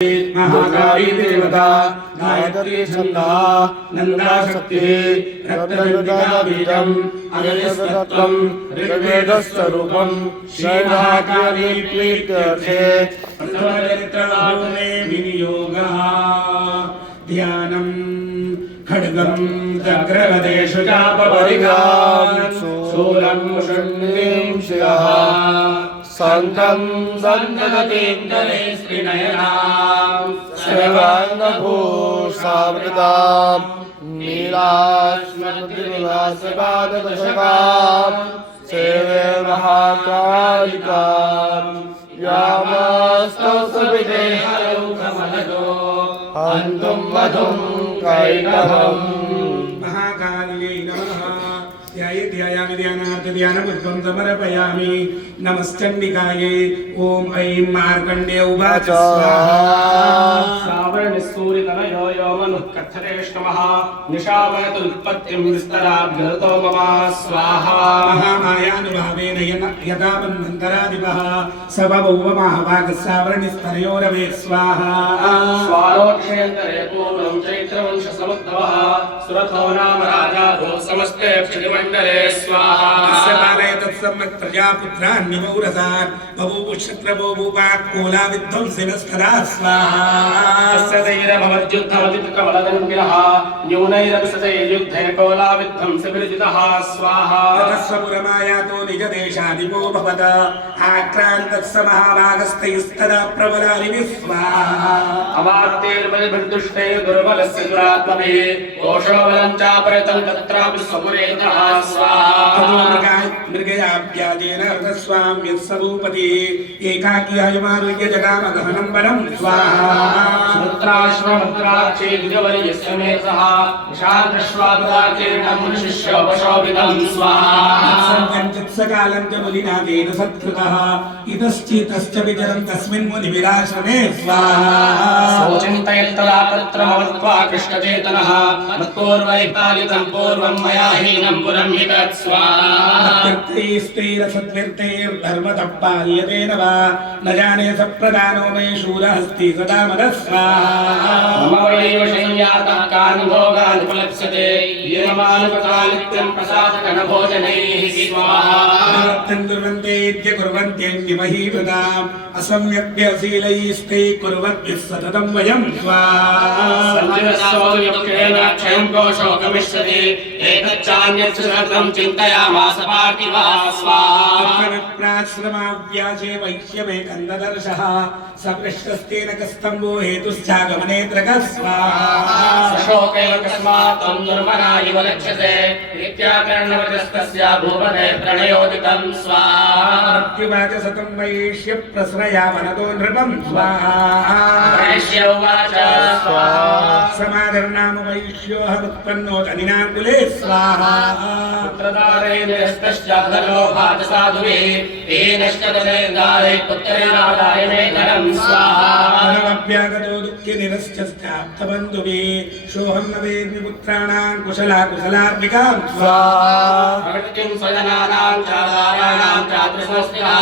महाकाली देवता गायत्री छंदः नंदाशक्तिः रत्नगंगा बीजम् अगणितत्वम् ऋग्वेदस्वरूपम् श्रीमहाकाली प्रीत्यर्थे प्रथमचरित्रभावे विनियोगः ध्यानम् खड्गम् चक्रगदेषु चापपरिगान् शूलम् शून्यं शिरः संतं सन्दतीं जलेस्त्रिनयनां सर्वाङ्गभूषावृतां नीलाश्मद्विलासपाददशकां सेवे महाकालिकां यामास्तौसविदे हरौकमलदो हन्तुं मधुं कैटभम्। महाकाल्यै नमः। ध्यायामि ध्यानार्थध्यानपुष्पं समर्पयामि। नमश्चण्डिकायै ॐ ऐं मार्कण्डेय उवाच श्रावणनिस्सूरितनयो यो मनुः कथरेष्टमः निशामयतुत्पत्तिं विस्तराभ्यर्तो मम स्वाहा। महामायानुभावेन यदा मन्वन्तराधिपः स बभूव महाभागस्सावरणिस्तनयोरवे स्वाहा। स्वारोक्षयन्तरे पूर्वं चैत्रवंशसमुद्भवः सुरथो नाम राजा समस्ते क्षितिमण्डले स्वाहा। अस्य काले तत्सम्यक् प्रजापुत्रान्निमौरसात् बभूव क्षत्रबभूवात् कोलाविध्वंसिनस्तदा स्वाहा। तस्य धैर्यभवद्युद्धमतिकमलदण्डिनः न्यूनैरविसतैर्युद्धे कोलाविध्वंसिभिर्जितः स्वाहा। ततस्वपुरमायातो निजदेशाधिपो भवत आक्रान्तस्स महाभागस्तैस्तदा प्रबलारिभिः स्वाहा। अमात्यैर्बलिभिर्दुष्टैः दुर्बलस्य दुरात्मभिः कोशोबलं चापरितं तत्रापि स्वपुरेतः स्वाहा। मृगयाभ्याजेन रथस्वाम्यस्सभूपतिः एकाकी हयमारुह्य जगामगहनं बलं स्वाहा। मुद्राश्वमुद्राक्षे द्विजवर्यस्य मे सह निशान्तश्वापदाकीर्णं शिष्योपशोभितं स्वाहा। सकालं च मुनिनाथेन सत्कृतः इतश्चितश्च विचरन् तस्मिन् मुनिविराश्रमे स्वाहा। सोचिन्तयत्तदा तत्रमवत्वा कृष्णचेतनः मत्पूर्वैः पालितं पूर्वं मया हीनं पुरं हि तत् स्वाहा। स्त्रीरसद्विर्तेर्धर्मतः पाल्यते न वा न जाने सप्रदानो मे शूरहस्ति सदा मदः स्वाहा। मम वैव संयातः कान् भोगान् उपलप्स्यते ये ममानुपकालित्यं प्रसादकनभोजनैः स्वाहा। कुर्वन्तेद्य कुर्वन्त्यन्यमहीवृताम् असम्यग्भ्यशीलैस्ते कुर्वद्भिः सततं वयं स्वाहा। क्षयं कोशो गमिष्यति एतच्चान्यच्च सर्वं चिन्तयामास पार्थिवः स्वाहा। विप्राश्रमाव्याजे वैश्यमे कन्ददर्शः सपृष्टस्तेन कस्तम्भो हेतुश्चागमने त्रकः स्वाहा। सशोकैव कस्मात् त्वं दुर्मना इव लक्ष्यसे इत्याकर्णवचस्तस्य भूपते प्रणयोदितं स्वाहा। प्रत्युवाच सतं वैश्य प्रश्रया वनतो नृपं स्वाहा। वैश्य उवाच समाधिर्नाम वैश्योऽहमुत्पन्नो जनिनाकुले स्वाहा। पुत्रदारेण यस्तश्चादलोभात् साधुभिः तेनश्च तदेन्द्रारे पुत्रेणादाय मे करं स्वाहा। अनवभ्यागतो दुःखिनिरश्च स्थाप्तबन्धुभिः सोऽहं न वेद्मि पुत्राणां कुशलाकुशलार्मिकां स्वाहा। प्रकृतिं स्वजनानां चादाराणां चातृसंस्थितः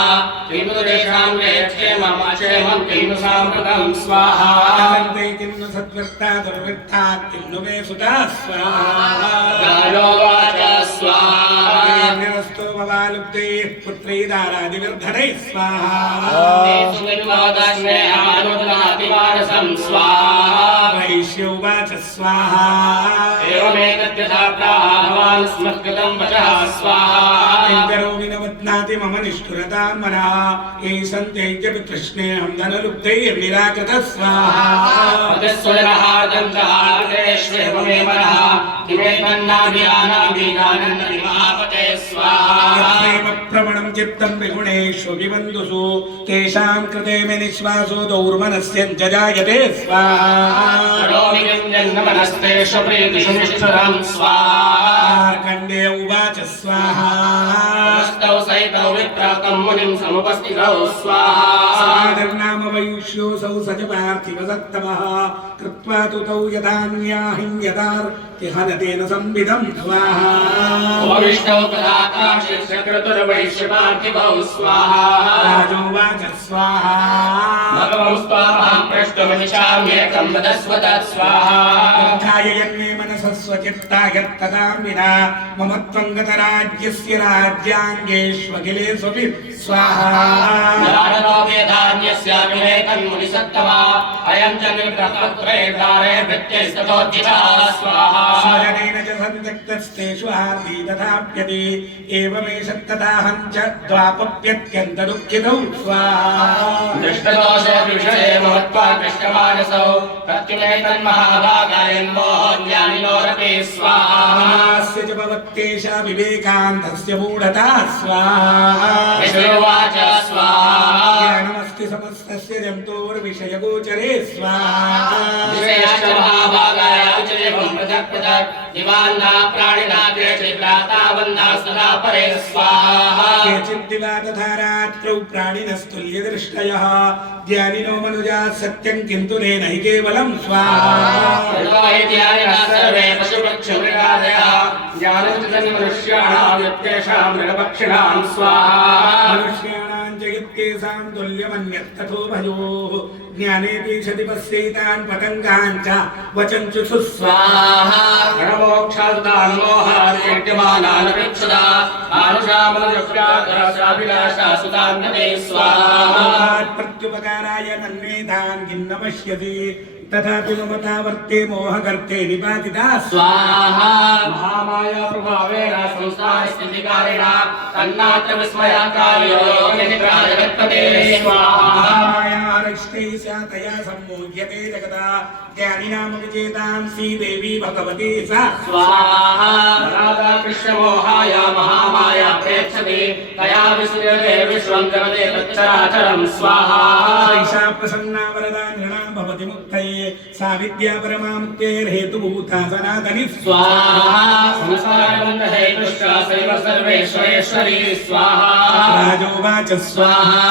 किन्तु तेषां क्षेमम् अक्षेमं किन्तु साम्प्रतं स्वाहा। किन्नु सद्वृत्ता दुर्वृत्ता किन्नु मे सुता स्वाहा। गायोवाच स्वाहा। निरस्तो भवालुब्धे पुत्रै दारादिवर्धनै स्वाहा। स्नेहानुदनातिमानसं स्वाहा। वैश्य उवाच स्वाहा। एवमेतद्यथा भवान् स्मत्कृतं वचः स्वाहा। करोमि न वत्नाति मम निष्ठुरतां मनः ये सन्त्यज्य पितृष्णेऽहं धनलुब्धैर्निराकृतः स्वाहा। स्वजनहार्दन्तहार्देष्वेव मे मनः किमेतन्नाभियानाभिगानन्दविमापते स्वाहा। प्रवणं चित्तं विगुणेषु विबन्धुषु तेषां कृते मे निःश्वासो दौर्मनस्य जायते स्वाहा। करोमि जन्मनस्तेषु प्रीतिषु निष्ठुरं स्वाहा। मार्कण्डेय उवाच स्वाहा। स्तौ सहितौ विप्रातं मुनिं समुपस्थितौ स्वाहा। समाधिर्नाम वैश्योऽसौ सच पार्थिवसत्तमः कृत्वा तु तौ यथान्याहिं यथार्तिहनति तेन संविदं स्वाहा विष्णु पदाकाशक्रतुर्वैश्यपार्थिवौ स्वाहा राजोवाच स्वाहा भगवं स्वाहां प्रष्टुमिच्छाम्येकं वदस्व तत् स्वाहा ध्यायन्मे मनसः स्वचित्तायत्तदां विना मम त्वं गतराज्यस्य राज्याङ्गेष्वखिलेष्वपि स्वाहा नारदो वेदान्यस्याभिनेतन्मुनिसत्तमा अयं च निर्ग्रहपत्रेधारे भृत्यैस्ततोज्जिता स्वाहा स्वजनेन च सन्तक्तस्तेषु आर्ति तथाप्यति एवमेष तदाहं च द्वापप्यत्यन्तदुःखितौ स्वाहा दृष्टदोषे विषये महत्त्वा कृष्णमानसौ प्रत्युमेतन्महाभागायन्मोहज्ञानिनोरपि स्वाहा स्य च भवत्येषा विवेकान्तस्य मूढता स्वाहा विष्णुवाच स्वाहा ज्ञानमस्ति समस्तस्य जन्तोर्विषयगोचरे स्वाहा विषयश्च महाभागाय उच्येवं पृथक् पृथक् दिवान्ना प्राणिना केचिद्रातावन्ना सदा परे स्वाहा केचिद्दिवा तथा रात्रौ प्राणिनस्तुल्यदृष्टयः ज्ञानिनो मनुजाः सत्यं किन्तु नेनहि केवलं स्वाहा सर्वे पशुपक्षमृगादयः ज्ञानं च मनुष्याणां यत्तेषां मृगपक्षिणां स्वाहा मनुष्याणां च यत्तेषां तुल्यमन्यत्तथो भयोः ज्ञानेऽपीक्षति पश्यैतान् पतङ्गान् च वचञ्चुषु स्वाहा गणमोक्षादानमोहार्यमानानपेक्षदा मानुषामनुजव्याघ्रशाभिलाषा सुतान्नते स्वाहा प्रत्युपकाराय तन्मेधान् किन्न पश्यति तथापि ममता वर्ते मोहकर्ते निपातिता स्वाहा महामाया प्रभावेन संसारस्थितिकारिणा तन्नात्र विस्मयाकार्यो निग्रहजगत्पते स्वाहा मायारष्टैः तया सम्मोह्यते जगता ज्ञानिनां विचेतांसि देवी भगवती सा स्वाहा राधा कृष्णमोहाय महामाया प्रेक्षते तया विस्मयते विश्वं जगते तच्चराचरं स्वाहा ऐषा प्रसन्ना वरदा नृणां भवति मुक्तये सा विद्या परमामुक्तेर्हेतुभूता सनातनी स्वाहा संसारबन्धहे कृष्णा सैव सर्वेश्वरेश्वरी स्वाहा राजोवाच स्वाहा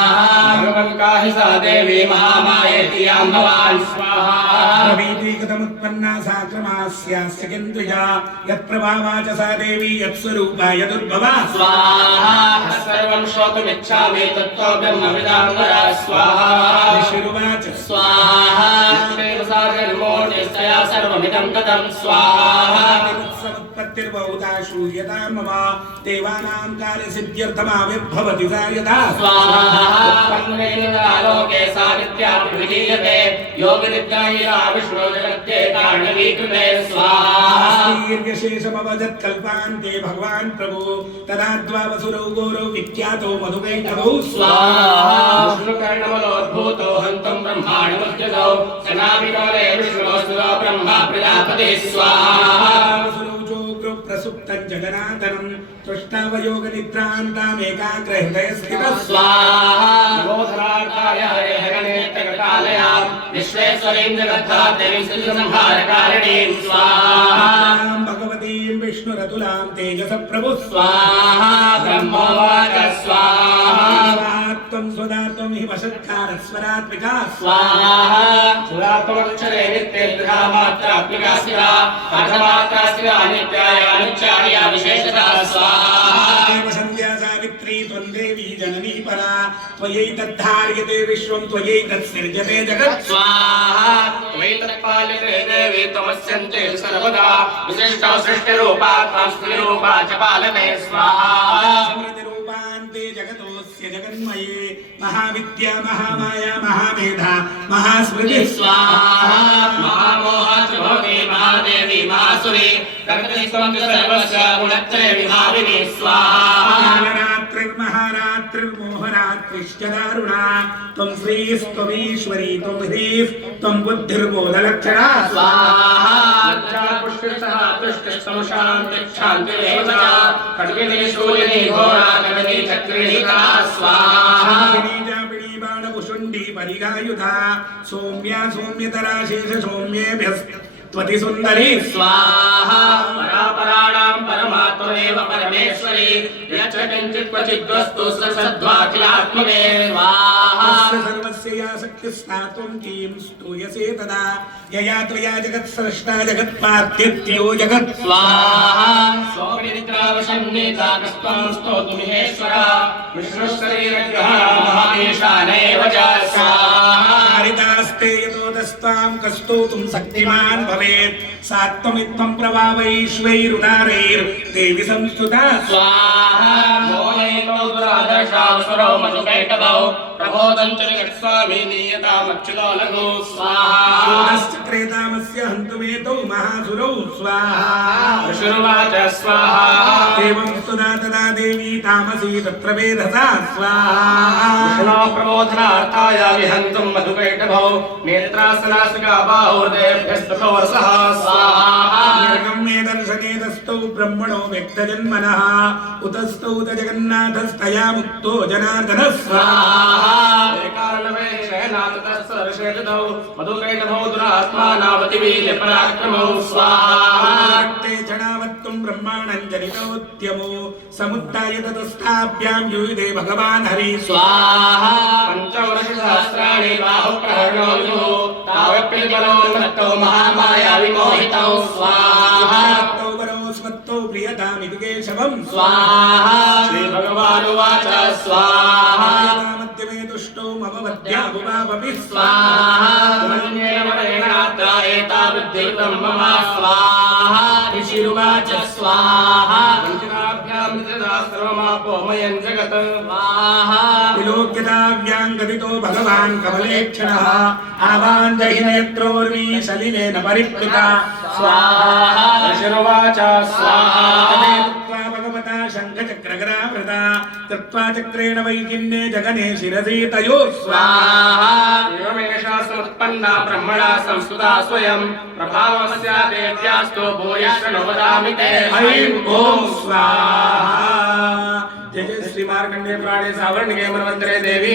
भगवन् काहि सा देवी महामायेति यां भवान् स्वाहा प्रवीति कथमुत्पन्ना सा क्रमास्यास्य किन्तुया यत्प्रभावा च सा देवी यत्स्वरूपा यदुद्भवा स्वाहा सर्वं श्रोतुमिच्छामि तत्त्वो ब्रह्मविदां वरा स्वाहा ऋषिरुवाच स्वाहा सा जन्मोऽनिस्तया सर्वमिदं ततं स्वाहा उत्पत्तिर्बहुधा श्रूयतां मम देवानां कार्यसिद्ध्यर्थमाविर्भवति सा यथा स्वाहा उत्पन्नेनालोके सा नित्या विधीयते योगनिद्राया विष्णो जगत्ये कारणवीकृते स्वाहा शीर्षेशमवजत्कल्पान्ते भगवान् प्रभु तदा द्वावसुरौ गौरौ विख्यातो मधुमेधौ स्वाहा विष्णुकर्णमलोद्भूतो हन्तं ब्रह्माण्डमुद्यतौ सनाविकाले विष्णोऽस्तुतो ब्रह्मा प्रजापतिः स्वाहा प्रसुप्तं जगन्नाथनं तुष्टावयोगनिद्रान्तामेकाग्रहृदयस्थितः स्वाहा योधराकाय हरिहरनेत्रकटालया विश्वेश्वरीं जगद्धात्रीं संहारकारिणीं स्वाहा भगवतीं विष्णुरतुलां तेजसप्रभुः स्वाहा ब्रह्मोवाच स्वाहा त्वं स्वदात्वं हि वशत्कारस्वरात्मिका स्वाहा सुरात्मक्षरे नित्येन्द्रा मात्रात्मिका स्थिरा अर्थमात्रा स्थिरा नित्याय अनुच्चार्या विशेषतः स्वाहा संध्या सावित्री त्वं देवी जननी परा त्वयैतद्धार्यते विश्वं त्वयैतत्सृज्यते जगत् स्वाहा त्वयैतत्पाल्यते देवी त्वमस्यन्ते सर्वदा विशिष्टौ सृष्टिरूपात्मा स्त्रीरूपा च पालने स्वाहा जगतोस्य जगन्मये महाविद्या महामाया महामेधा महास्मृति स्वाहा महामोहा च भवति महादेवी महासुरी प्रकृति सर्वस्य गुणत्रय विभाविनी स्वाहा रात्रिर्महारात्रिर्मोहरात्रिश्च दारुणा त्वं श्रीस्त्वमीश्वरी त्वं ह्रीः त्वं बुद्धिर्बोधलक्षणा स्वाहा पुष्टिसः तुष्टिसंशान्तिक्षान्तिरेवता खड्गिनी शूलिनी घोरा गगनी चक्रिणी स्वाहा बाणकुशुण्डी परिगायुधा सौम्या सौम्यतरा शेष सौम्येभ्यस्त्वति सुन्दरी स्वाहा परापराणां परमात्मनेव परमेश्वरी यच्च किञ्चित् क्वचिद्वस्तु सद्वाखिलात्मने स्वाहा सर्वस्य या शक्तिस्था त्वं किं स्तूयसे तदा यया त्वया जगत्सृष्टा जगत्पार्थित्यो जगत् स्वाहा स्वनिद्रावशन्निताकस्त्वं स्तोतुमिहेश्वर विष्णुशरीरग्रह महादेशानेव च स्वाहा हरितास्ते यतोदस्तां कस्तोतुं शक्तिमान् भवेत् सात्वमित्वं प्रभावैश्वैरुनारैर्देवि संस्तुता स्वाहा मोहयितो दुरादर्शावसुरौ मधुकैटभौ प्रबोधञ्च जगत्स्वामी नीयतामच्युतो लघु स्वाहा चक्रेतामस्य हन्तुमेतौ महासुरौ स्वाहा ऋषुर्वाच स्वाहा एवं स्तुता तदा देवी तामसी तत्र वेधसा स्वाहा विष्णो प्रबोधनार्थाय विहन्तुं मधुकैटभौ नेत्रासनासिका बाहुर्देभ्यस्ततो रसः स्वाहा निर्गम्ये दर्शने तस्थौ ब्रह्मणो व्यक्तजन्मनः उतस्थौ च जगन्नाथस्तया मुक्तो जनार्दनः स्वाहा एकार्णवे शयनाथतस्सर्षेतौ मधुकैटभौ दुरात्मानावतिवीर्यपराक्रमौ स्वाहा ते क्षणावत्तुं ब्रह्माणं जनितोद्यमो समुद्धाय ततस्थाभ्यां युयुधे भगवान् हरि स्वाहा पञ्चवर्षसहस्राणि बाहुप्रहरणो विदुः तावत्पिबलोन्मत्तौ महामाया विमोहितौ स्वाहा तौ वरो स्मत्तौ प्रियतामिति केशवं स्वाहा श्रीभगवानुवाच स्वाहा मध्यमे तुष्टौ मम मध्याभुवापि स्वाहा मन्येन वरेणात्रा एतावद्दीर्घं मम स्वाहा ऋषिरुवाच स्वाहा पञ्चकाभ्यां निजदा सर्वमापोमयं जगत् स्वाहा विलोक्यताव्यां गदितो भगवान् कमलेक्षणः आवाञ्जहिनेत्रोर्वी सलिलेन परिप्लुता स्वाहा ऋषिरुवाच स्वाहा तदेत्वा भगवता शङ्खचक्रगरावृता कृत्वा चक्रेण वैकिन्ये जगने शिरसि तयो स्वाहा एवमेषा समुत्पन्ना ब्रह्मणा संस्तुता स्वयं प्रभावस्या देव्यास्तु भूयः शृणु वदामि ते ऐं ॐ स्वाहा जय जय श्री मार्कण्डेय पुराणे सावर्णिके मनवन्तरे देवी